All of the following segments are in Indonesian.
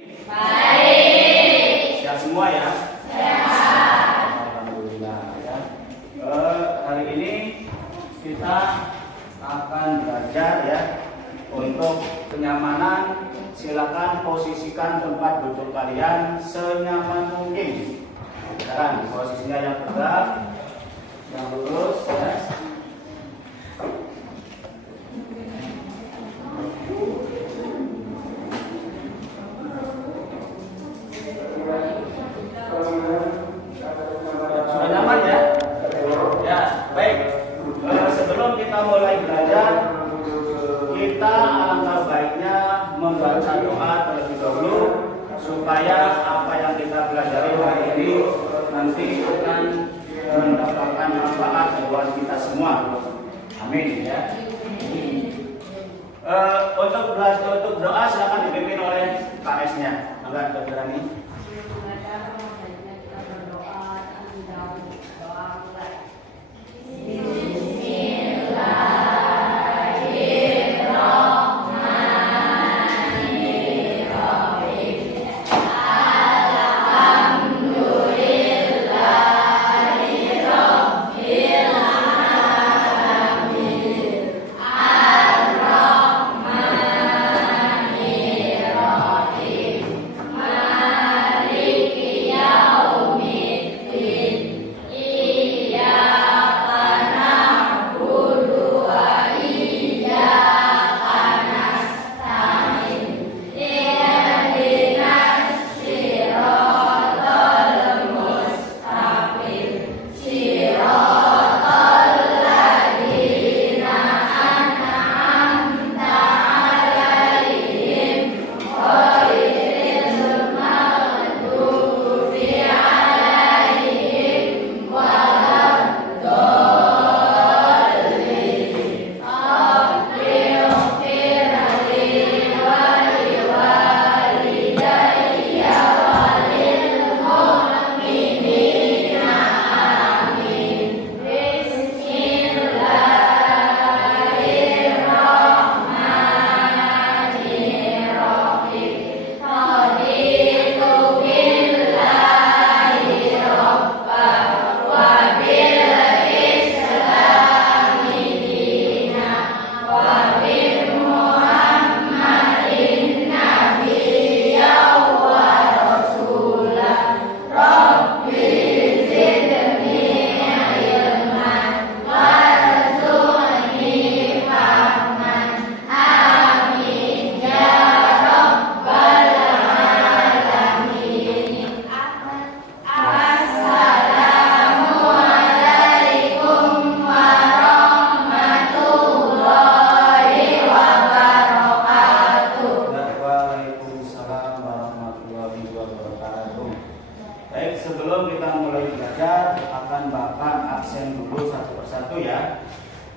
Baik. Siap semua ya? Siap. Alhamdulillah ya. Hari ini kita akan belajar ya. Untuk kenyamanan, silakan posisikan tempat duduk kalian senyaman mungkin. Dan posisinya yang tegak, yang lurus ya. Sudah nyaman ya? Ya, baik. Sebelum kita mulai belajar, kita alangkah baiknya membaca doa terlebih dahulu supaya apa yang kita pelajari hari ini nanti akan mendapatkan manfaat buat kita semua. Amin ya. Untuk doa silakan dipimpin oleh KS-nya. Maka Dr. Rani.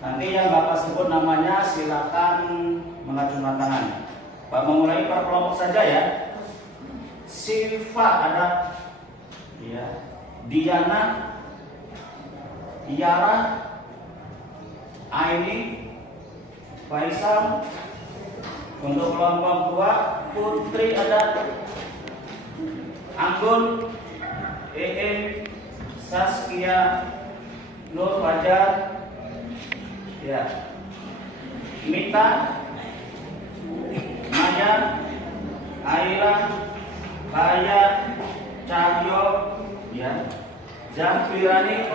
Nanti yang Bapak sebut namanya silakan mengacungkan tangan. Bapak memulai per kelompok saja ya. Silva ada, ya. Diana, Tiara, Aini, Faisal. Untuk kelompok 2 Putri ada, Anggun, Saskia, Nur Fajar, ya, Mita, Maya, Aira, Baya, Cahyo, ya, Zafirani,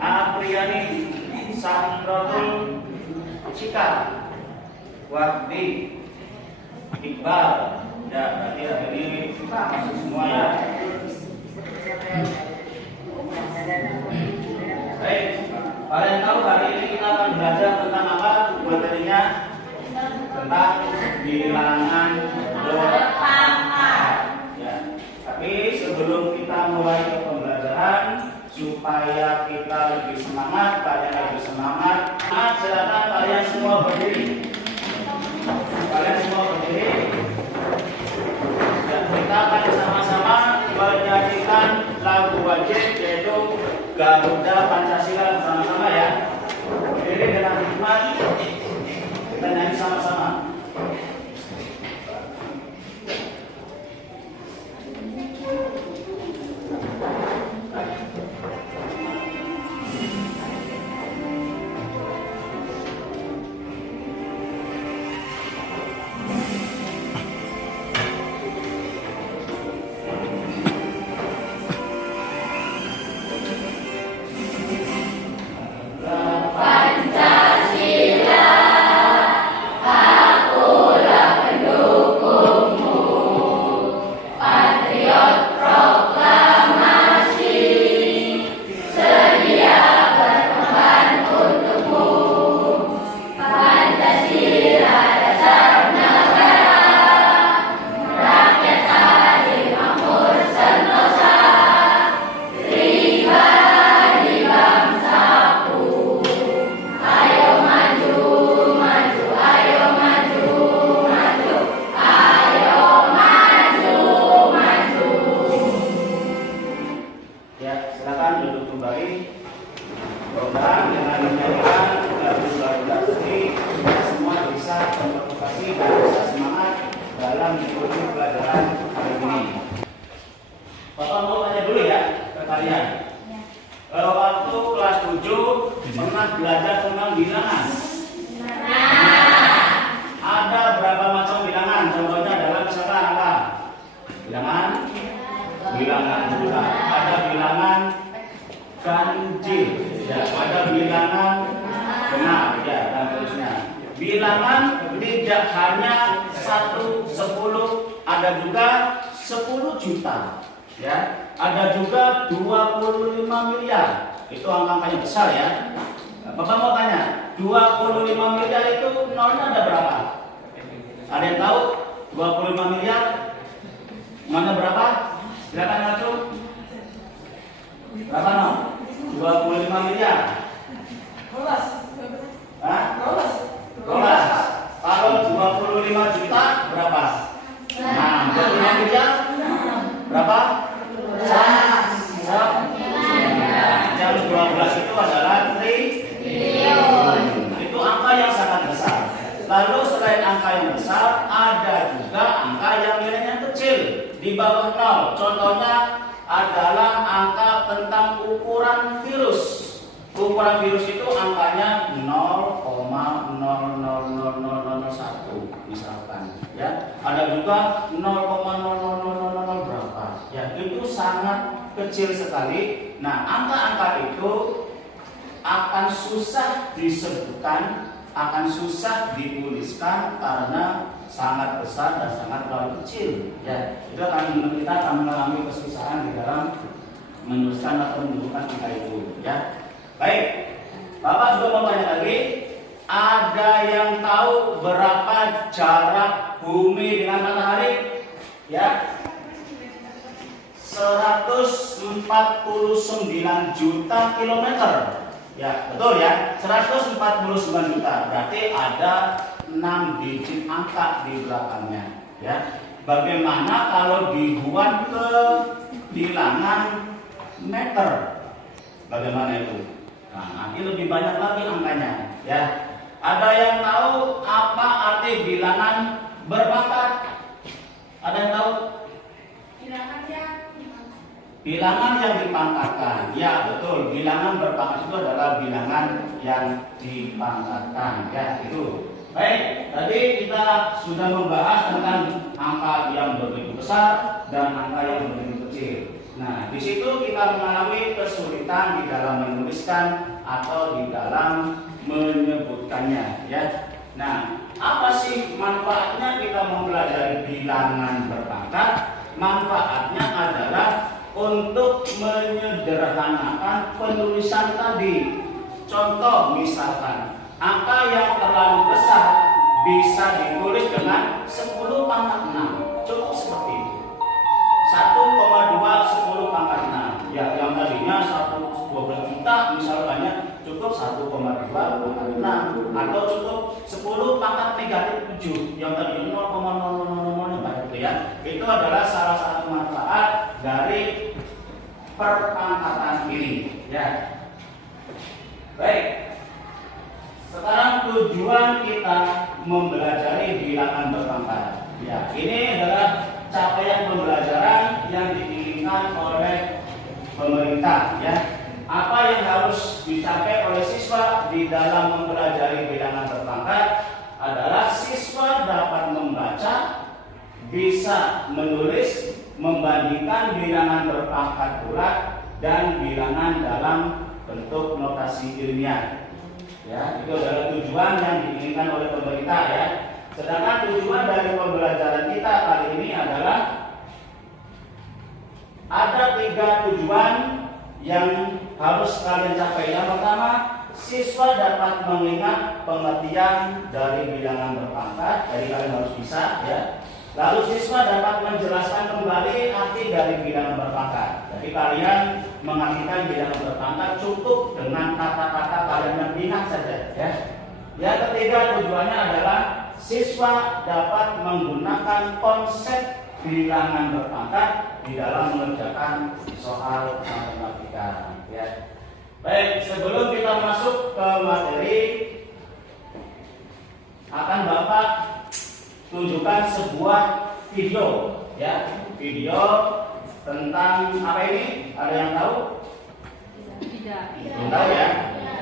Apriani, Samrotul, Cika, Wahdi, Iqbal, ya, berarti hari ini masuk semua ya. Baik, kalian tahu hari ini kita akan belajar tentang apa materinya? Tentang bilangan berpangkat. Ya. Tapi sebelum kita mulai ke pembelajaran, supaya kita lebih semangat, kalian lebih semangat, silakan kalian semua berdiri. Kalian semua berdiri. Dan kita akan sama-sama menyanyikan lagu wajib, yaitu Garuda Pancasila bersama-sama ya. Berdiri dengan hikmat, kita nyanyi sama-sama. bilangan tidak hanya 1, 10, ada juga 10 juta, ya. Ada juga 25 miliar. Itu angka yang besar ya. Bapak mau tanya, 25 miliar itu nolnya ada berapa? Ada yang tahu? 25 miliar mana berapa? Silakan langsung. Berapa no? 25 miliar. 12. Hah? 12. Kalau 25 juta berapa? Nah, 25 miliar berapa? Yang 12 itu adalah triliun. Itu angka yang sangat besar. Lalu selain angka yang besar, ada juga angka yang nilainya kecil di bawah 0. Contohnya adalah angka tentang ukuran virus. Ukuran virus itu angkanya 0,000001 misalkan, ya. Ada juga 0,0000 berapa. Ya, itu sangat kecil sekali. Nah, angka-angka itu akan susah disebutkan, akan susah dituliskan karena sangat besar dan sangat terlalu kecil. Ya, itu kita akan mengalami kesusahan di dalam menuliskan atau menunjukkan angka itu. Ya, baik. Bapak juga mau tanya lagi, ada yang tahu berapa jarak bumi dengan matahari? Ya, 149 juta kilometer. Ya, betul ya. 149 juta. Berarti ada 6 digit angka di belakangnya, ya. Bagaimana kalau dibuat ke bilangan meter? Bagaimana itu? Nah, nanti lebih banyak lagi angkanya, ya. Ada yang tahu apa arti bilangan berpangkat? Ada yang tahu? Bilangan yang dipangkatkan. Ya, betul. Bilangan berpangkat itu adalah bilangan yang dipangkatkan, ya, itu. Baik, tadi kita sudah membahas tentang angka yang begitu besar dan angka yang begitu kecil. Nah, di situ kita mengalami kesulitan di dalam menuliskan atau di dalam menyebutkannya, ya. Nah, apa sih manfaatnya kita mempelajari bilangan berpangkat? Manfaatnya adalah untuk menyederhanakan penulisan tadi. Contoh misalkan, angka yang terlalu besar bisa ditulis dengan 10 pangkat 6. Cukup seperti itu. 1,2 10 pangkat 6. Ya, yang tadinya 12 juta misalnya cukup 1,2 pangkat 6 atau cukup 10 pangkat negatif 7 yang tadinya 0,0000 itu, ya. Itu adalah salah satu manfaat dari perpangkatan ini, ya. Baik. Sekarang tujuan kita mempelajari bilangan berpangkat. Ya, ini adalah capaian pembelajaran yang diinginkan oleh pemerintah, ya. Apa yang harus dicapai oleh siswa di dalam mempelajari bilangan berpangkat adalah siswa dapat membaca, bisa menulis, membandingkan bilangan berpangkat bulat dan bilangan dalam bentuk notasi ilmiah. Ya, itu adalah tujuan yang diinginkan oleh pemerintah, ya. Sedangkan tujuan dari pembelajaran kita kali ini adalah ada 3 tujuan yang harus kalian capai. Yang pertama, siswa dapat mengingat pengertian dari bilangan berpangkat, jadi kalian harus bisa, ya. Lalu siswa dapat menjelaskan kembali arti dari bilangan berpangkat. Jadi kalian mengartikan bilangan berpangkat cukup dengan kata-kata kalian yang ingat saja, ya. Yang ketiga tujuannya adalah siswa dapat menggunakan konsep bilangan berpangkat di dalam mengerjakan soal matematika, ya. Baik, sebelum kita masuk ke materi, akan Bapak tunjukkan sebuah video, ya. Video tentang apa ini? Ada yang tahu? Tidak. Belum tahu, ya?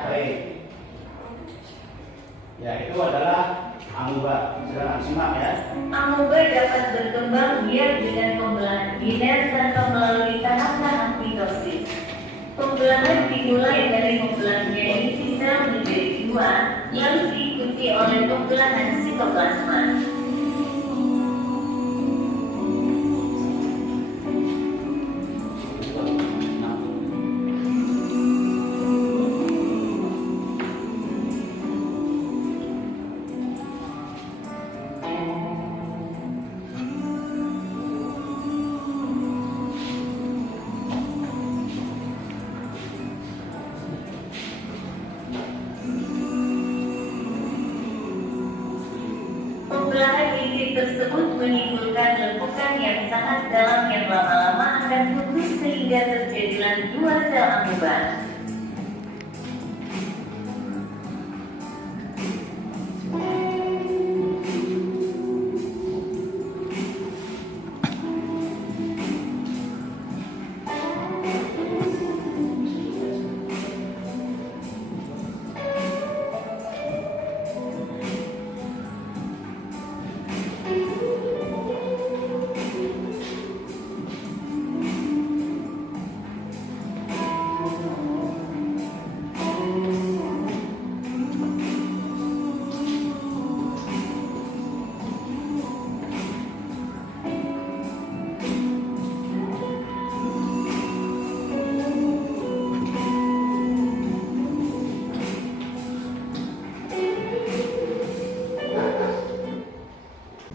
Baik. Ya, itu adalah amuba. Silakan simak, ya. Amuba dapat berkembang biak dengan pembelahan tanpa melalui tahap-tahap mitosis. Pembelahan dimulai dari pembelahan genetik sel menjadi 2, lalu diikuti diikuti oleh pembelahan sitoplasma. Pembelahan inti tersebut menimbulkan lekukan yang sangat dalam yang lama-lama akan putus sehingga terjadilah dua sel amoeba.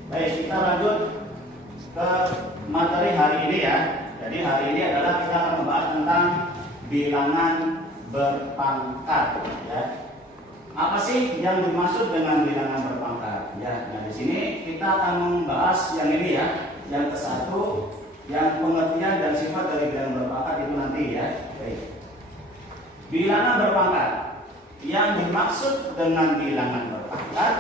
Baik, kita lanjut ke materi hari ini ya. Jadi hari ini adalah kita akan membahas tentang bilangan berpangkat ya. Apa sih yang dimaksud dengan bilangan berpangkat? Ya, nah di sini kita akan membahas yang ini ya. Yang ke satu, yang pengertian dan sifat dari bilangan berpangkat itu nanti ya. Baik. Bilangan berpangkat. Yang dimaksud dengan bilangan berpangkat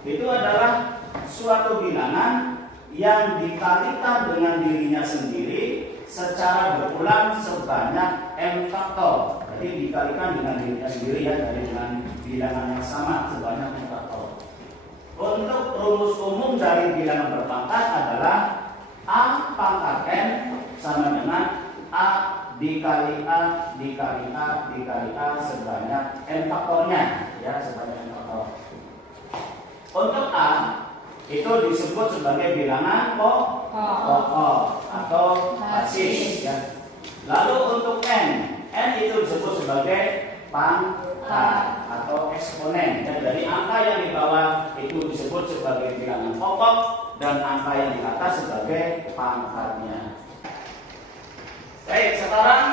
itu adalah suatu bilangan yang dikalikan dengan dirinya sendiri secara berulang sebanyak m faktor. Jadi dikalikan dengan dirinya sendiri ya, dari dengan bilangan yang sama sebanyak m faktor. Untuk rumus umum dari bilangan berpangkat adalah a pangkat n sama dengan a dikali a dikali a dikali a sebanyak n faktornya ya, sebanyak n faktor. Untuk a itu disebut sebagai bilangan pokok atau basis ya. Lalu untuk n itu disebut sebagai pangkat atau eksponen ya. Dari angka yang di bawah itu disebut sebagai bilangan pokok dan angka yang di atas sebagai pangkatnya. Baik, sekarang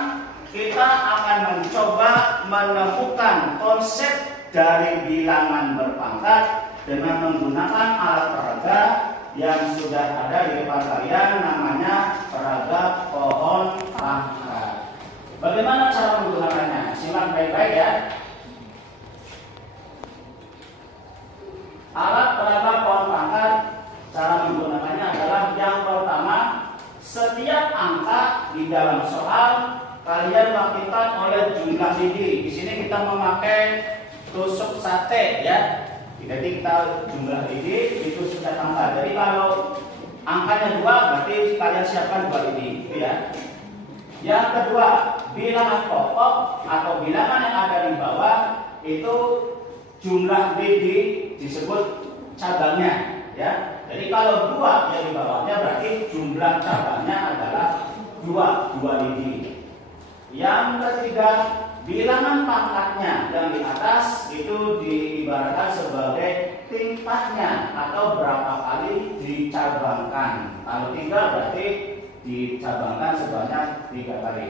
kita akan mencoba menemukan konsep dari bilangan berpangkat dengan menggunakan alat peraga yang sudah ada di depan kalian, namanya peraga pohon pangkat. Bagaimana cara menggunakannya? Simak baik-baik ya. Alat peraga pohon pangkat, cara menggunakannya adalah yang pertama, setiap angka di dalam soal kalian bangkitkan oleh jumlah lidi. Di sini kita memakai tusuk sate ya. Jadi kita jumlah lidi itu setiap angka. Jadi kalau angkanya 2 berarti kalian siapkan 2 lidi, gitu ya. Yang kedua, bilangan pokok atau bilangan yang ada di bawah itu jumlah lidi disebut cabangnya, ya. Jadi kalau 2 yang di bawahnya berarti jumlah cabangnya adalah 2 lidi. Yang ketiga, bilangan pangkatnya yang di atas itu diibaratkan sebagai tingkatnya atau berapa kali dicabangkan. Kalau 3 berarti dicabangkan sebanyak 3 kali.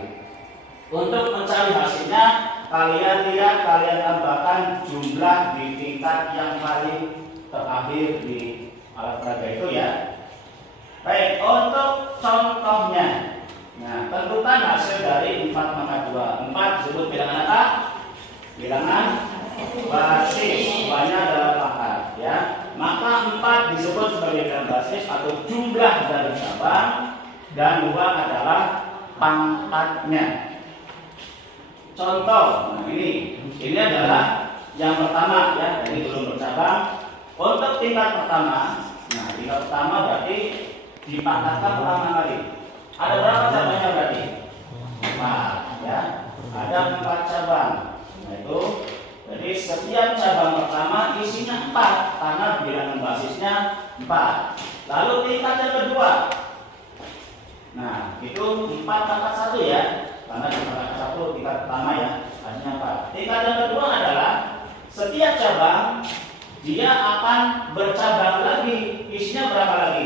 Untuk mencari hasilnya, kalian lihat, kalian tambahkan jumlah di tingkat yang paling terakhir di alat peraga itu ya. Baik, untuk contohnya. Nah, tentukan hasil dari 4 maka 2. 4 disebut bilangan apa? Bilangan basis. Banyak adalah pangkat ya. Maka 4 disebut sebagai bilangan basis atau jumlah dari cabang, dan 2 adalah pangkatnya. Contoh, nah ini adalah yang pertama ya, jadi belum bercabang. Untuk tingkat pertama, nah tingkat pertama berarti dipangkatkan pertama kali. Ada berapa cabangnya berarti? 4 ya. Ada 4 cabang. Nah itu Jadi setiap cabang pertama isinya 4 karena bilangan basisnya 4. Lalu tingkat yang kedua. Nah, itu 4 pangkat 1 ya. Karena di pangkat 1 tingkat pertama ya, artinya 4. Tingkat yang kedua adalah setiap cabang dia akan bercabang lagi. Isinya berapa lagi?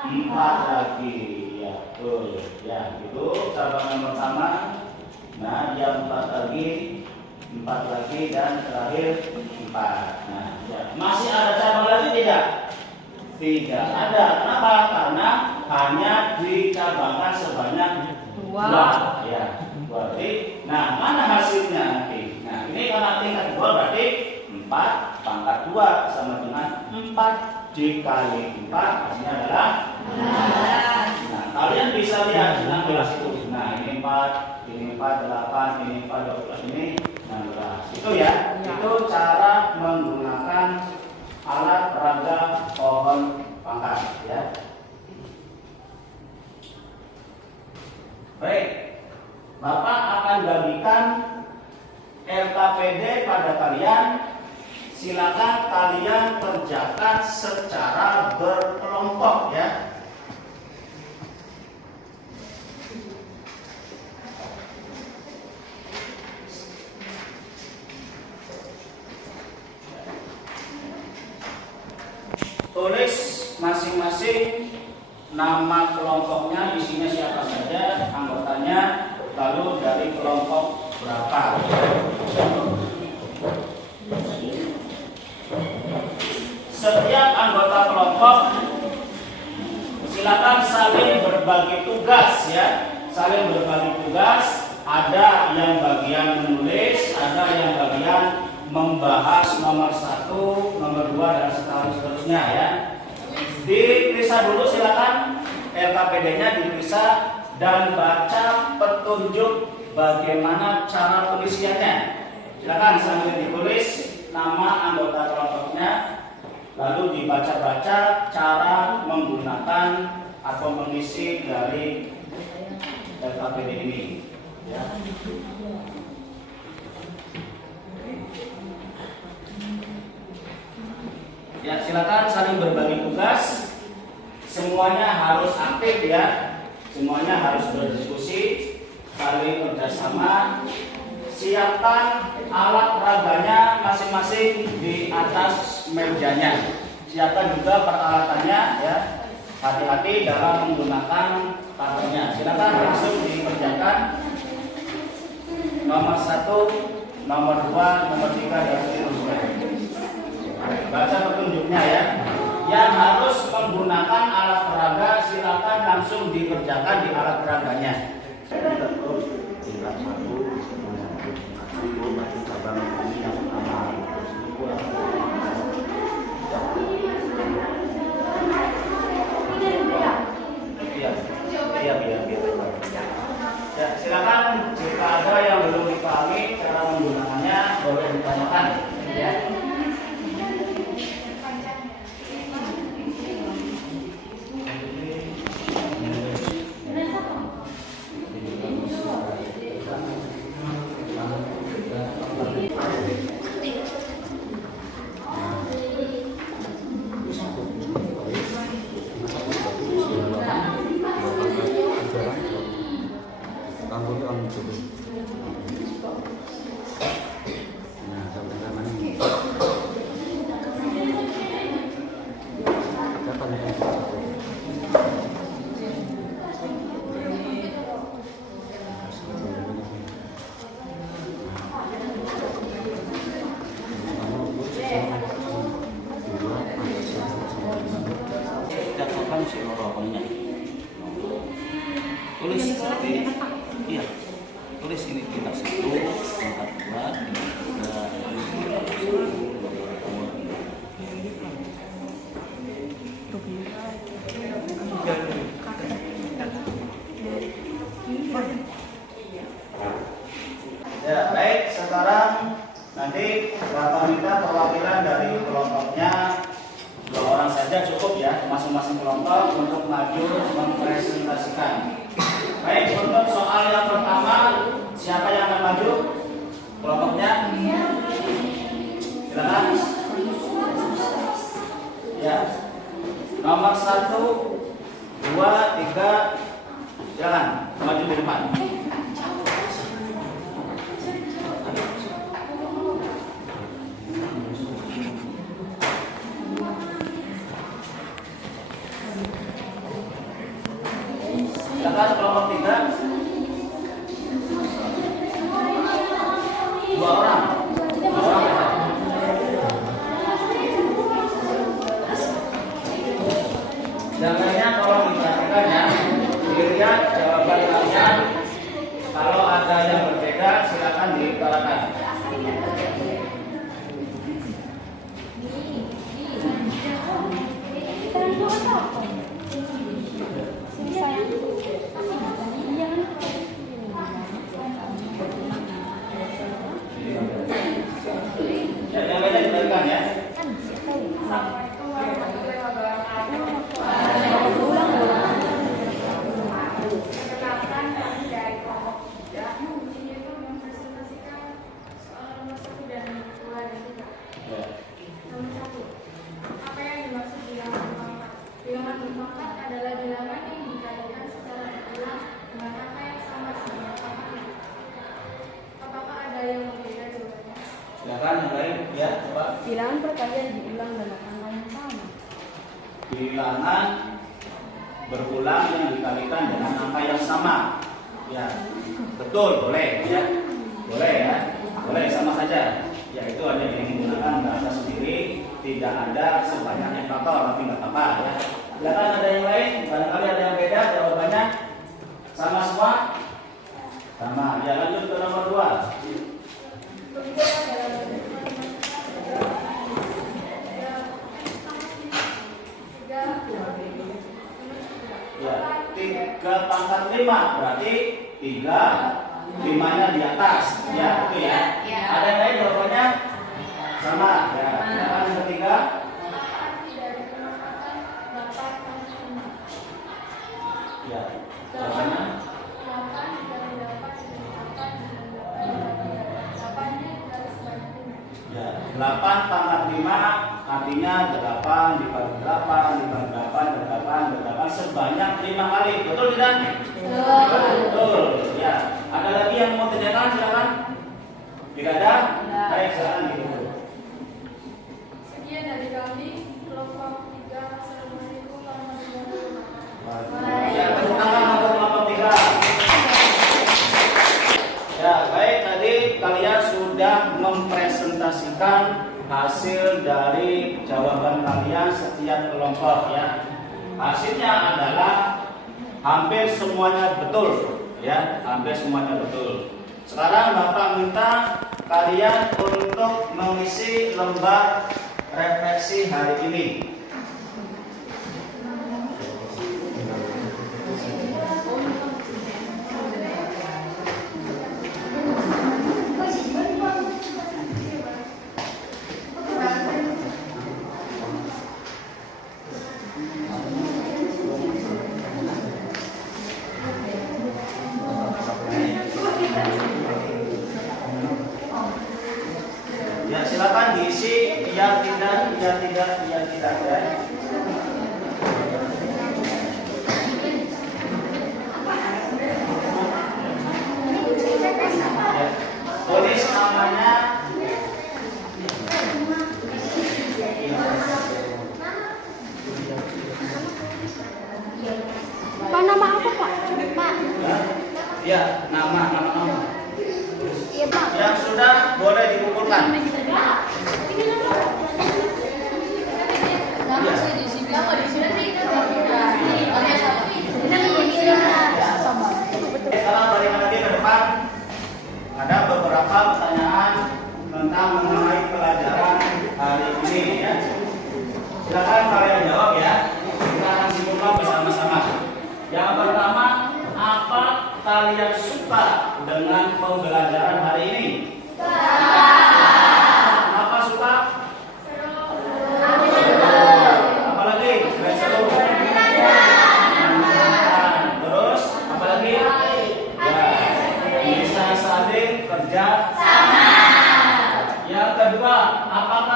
4 lagi. Ya, betul. Ya, itu cabang yang pertama. Nah, dia 4 lagi, 4 lagi, dan terakhir 4. Nah, ya. Masih ada cabang lagi tidak? Tidak ada. Kenapa? Karena hanya dicabangkan sebanyak 2. Ya, berarti, nah mana hasilnya nanti? Nah, ini karena tingkat 2 berarti 4 pangkat 2 sama dengan 4 dikali 4 hasilnya adalah 16. Nah, kalian bisa lihat 16 itu. Nah, ini 4, ini 4, 8, ini 4, 12, ini 16. Itu ya, itu cara menggunakan alat peraga pohon pangkat ya. Baik, Bapak akan bagikan LKPD pada kalian. Silakan kalian kerjakan secara berkelompok ya. Tulis masing-masing nama kelompoknya, isinya siapa saja, anggotanya, lalu dari kelompok berapa. Setiap anggota kelompok silakan saling berbagi tugas ya, saling berbagi tugas. Ada yang bagian menulis, ada yang bagian membahas nomor 1, nomor 2 dan seterusnya ya. Diperiksa dulu silakan LKPD-nya diperiksa dan baca petunjuk bagaimana cara pengisiannya. Silakan sambil ditulis nama anggota kelompoknya, lalu dibaca-baca cara menggunakan atau mengisi dari LKPD ini. Ya. Ya, silakan saling berbagi tugas. Semuanya harus aktif ya. Semuanya harus berdiskusi, saling kerjasama. Siapkan alat peraganya masing-masing di atas mejanya. Siapkan juga peralatannya ya. Hati-hati dalam menggunakan papernya. Silakan langsung dikerjakan. Nomor 1, nomor 2, nomor 3 dan seterusnya. Baca petunjuknya ya. Yang harus menggunakan alat peraga silakan langsung dikerjakan di alat peraganya. Ya, silakan jika ada yang belum dipahami cara menggunakannya boleh ditanyakan ya. Tulis ini, iya, tulis ini tingkat 1, tingkat 2, tingkat 3. Ya, baik, sekarang nanti Bapak minta perwakilan dari kelompoknya 2 orang saja cukup ya, masing-masing kelompok untuk maju mempresentasikan. Baik, untuk soal yang pertama, siapa yang akan maju? Kelompoknya? Silakan. Ya. Nomor 1, 2, 3. Silakan maju di depan. Silakan kelompok 3. 2 orang. 2 orang. Yang lainnya tolong diperhatikan ya. Dilihat jawaban kalian. Kalau ada yang berbeda silakan diutarakan. Ya, yang lainnya diberikan ya. Silakan yang lain ya, coba. Bilangan perkalian diulang dengan angka yang sama. Bilangan berulang yang dikalikan dengan angka yang sama. Ya, betul, boleh ya. Boleh ya. Boleh, sama saja. Ya, itu hanya yang menggunakan bahasa sendiri, tidak ada sebanyak faktor, tapi nggak apa-apa ya. Silakan ada yang lain, barangkali ada yang beda jawabannya. Sama semua? Sama. Ya, lanjut ke nomor 2. Ya, 3 pangkat 5 berarti 3 5-nya di atas. Ya, itu ya. Ada yang lain jawabannya? Sama. Ya, silakan yang ketiga. Ya, jawabannya. Ya, 8 pangkat 5 artinya 8 dibagi 8 dibagi 8 sebanyak 5 kali. Betul tidak? Betul. Ya. Ada lagi yang mau tanyakan, silakan. Tidak ada? Baik, silakan dulu. Sekian dari kami, kelompok 3. Assalamualaikum warahmatullahi wabarakatuh. Ya, tepuk tangan untuk kelompok 3. Ya, baik, tadi kalian sudah mempresentasikan hasil dari jawaban kalian setiap kelompok ya. Hasilnya adalah hampir semuanya betul ya, hampir semuanya betul. Sekarang Bapak minta kalian untuk mengisi lembar refleksi hari ini. Ya, silakan diisi iya tidak ya. Ya, tulis namanya. Pak, nama apa Pak? Pak. Ya, nama. Iya Pak. Yang sudah boleh dikumpulkan. Sekarang balik lagi ke depan. Ada beberapa pertanyaan tentang mengenai pelajaran hari ini ya. Silakan kalian jawab ya. Kita akan simpulkan bersama-sama. Yang pertama, apa kalian suka dengan pembelajaran hari ini? Kenapa suka? Apalagi? Selain seru. Terus apalagi? Ya, bisa saling kerja sama. Yang kedua, apakah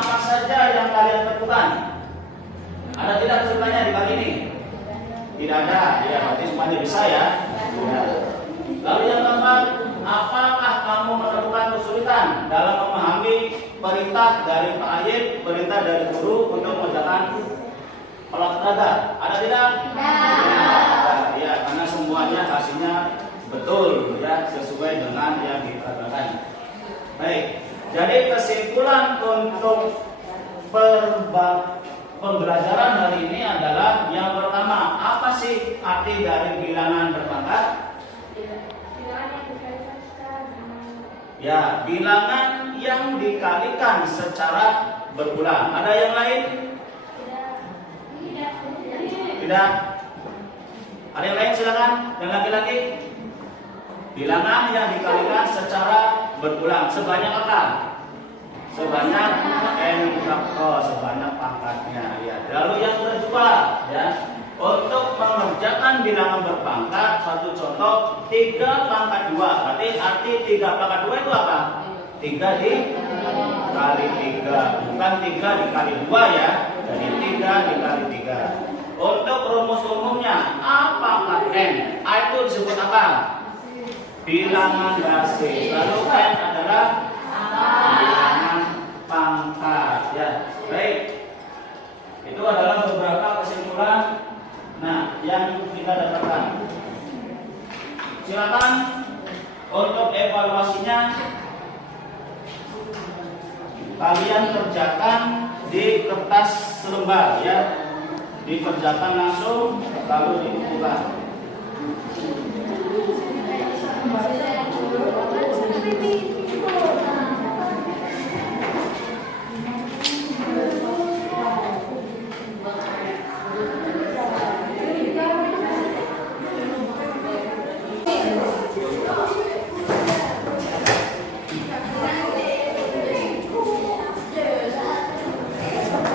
apa saja yang kalian tentukan? Ada tidak kesulitannya di pagi ini? Tidak ada, ya berarti semuanya bisa ya. Ya. Lalu yang keempat, apakah kamu menemukan kesulitan dalam memahami perintah dari Pak Ayib, perintah dari guru untuk mengerjakan olahraga? Ada tidak? Ya, karena semuanya hasilnya betul ya, sesuai dengan yang dikatakan. Baik, jadi kesimpulan untuk pembelajaran hari ini adalah yang pertama, apa sih arti dari bilangan berpangkat? Ya, bilangan yang dikalikan secara berulang. Ada yang lain? Tidak. Ada yang lain silakan. Yang laki-laki? Bilangan yang dikalikan secara berulang. Sebanyak apa? Sebanyak n faktor, sebanyak pangkatnya. Ya. Lalu yang kedua, ya, untuk mengerjakan bilangan berpangkat, satu contoh 3 pangkat 2. Berarti arti 3 pangkat 2 itu apa? 3 dikali 3, bukan 3 dikali 2 ya. Jadi 3 dikali 3. Untuk rumus umumnya A pangkat n, A itu disebut apa? Bilangan basis. Lalu n adalah bilangan pangkat. Ya, baik. Itu adalah beberapa kesimpulan. Nah, yang kita dapatkan. Silakan untuk evaluasinya kalian kerjakan di kertas selembar ya. Dikerjakan langsung lalu dibuka.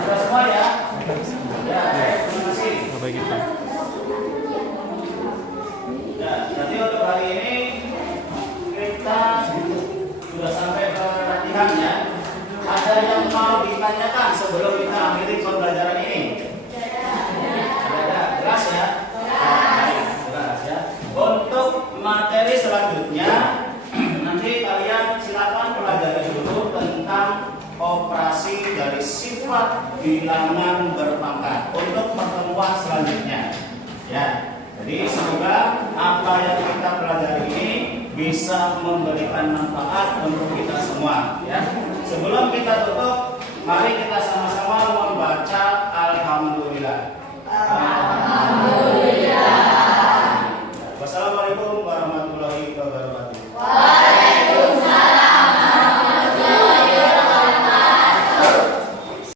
Sudah semua ya? Ya, terima kasih. Ya, jadi untuk hari ini kita sudah sampai ke latihan ya. Ada yang mau ditanyakan sebelum kita akhiri pembelajaran ini? Ada, jelas ya? Jelas ya. Untuk materi selanjutnya nanti kalian silakan pelajari dulu tentang operasi dari sifat bilangan berpangkat untuk pertemuan selanjutnya. Ya. Jadi semoga apa yang kita pelajari ini bisa memberikan manfaat untuk kita semua ya. Sebelum kita tutup, mari kita sama